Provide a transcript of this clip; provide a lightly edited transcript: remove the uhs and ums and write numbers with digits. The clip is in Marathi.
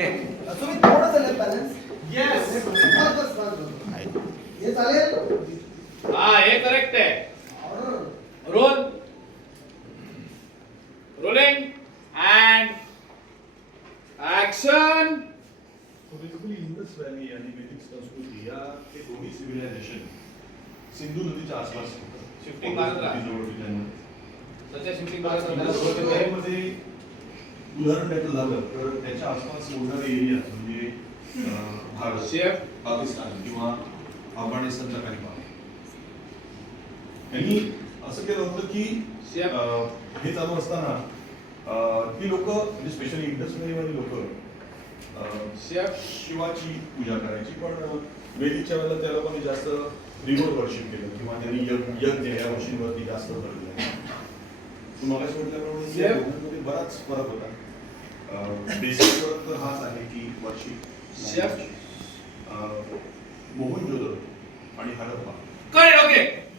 तुम्ही थोडं चालेल बॅलन्स. येस हे चालेल. हा हे करेक्ट आहे. Role rolling and action. Basically Indus valley आणि वैदिक संस्कृती या ते दोन्ही सिव्हिलायझेशन सिंधू नदीच्या आसपास शिफ्टिंग मारत राहा. सध्या शिफ्टिंग मारत राहा. मध्ये उदाहरण द्यायचं झालं तर त्याच्या आसपास मोडणारे एरिया म्हणजे भारत, शेफ. पाकिस्तान किंवा अफगाणिस्तानचा काही भाग. यांनी असं केलं होतं की शेफ. हे चालू असताना ती लोक म्हणजे स्पेशली इंडस व्हॅलीवाली लोक शेफ. शिवाची पूजा करायची, पण वेदीच्या वेळेला त्या लोकांनी जास्त रिव्हर वर्शिप केलं किंवा त्यांनी यज्ञ या गोष्टींवरती जास्त भर दिला. मगाशी म्हटल्याप्रमाणे या दोघांमध्ये बराच फरक होता. बेसिक फरक तर हाच आहे की वर्शिप शेफ. मोहनजोदडो आणि हडप्पा. करेक्ट. ओके.